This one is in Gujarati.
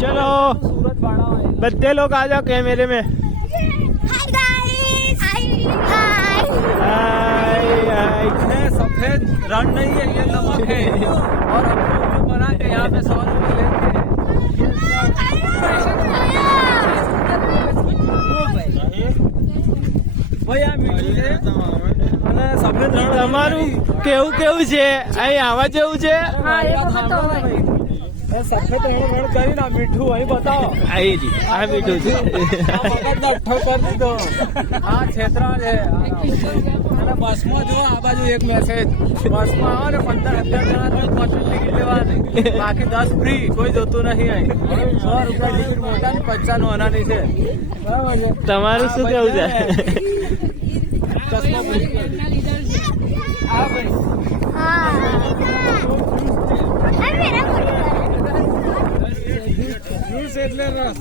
चलो बच्चे लोग आ जाओ कैमरे में। ये सफेद रण नहीं है, ये नमक है। और हम लोग बना के यहाँ पे 100 रुपये लेते हैं। ભાઈ આ મીઠું છે અને સફેદ રણ તમારું કેવું કેવું છે અહીં આવા જેવું છે? સફેદ રણ કરીને મીઠું અહીં બતાવો। અહીં જી આ મીઠું છે। અઠ્ઠો કરી દીધો। આ છેતરા છે। અને બસમાં જો આ બાજુ એક મેસેજ, બસમાં આવો ને 15-17 જણા તો 50 ટિકિટ લેવાની, બાકી 10 ફ્રી, કોઈ જોતું નહીં। અહીં 100 રૂપિયા ટિકિટ મોટાની 50 નું અનાની છે। બરાબર છે। તમારું શું કેવું છે? ચશ્મા આ ભાઈ જ્યુસ એટલે રસ।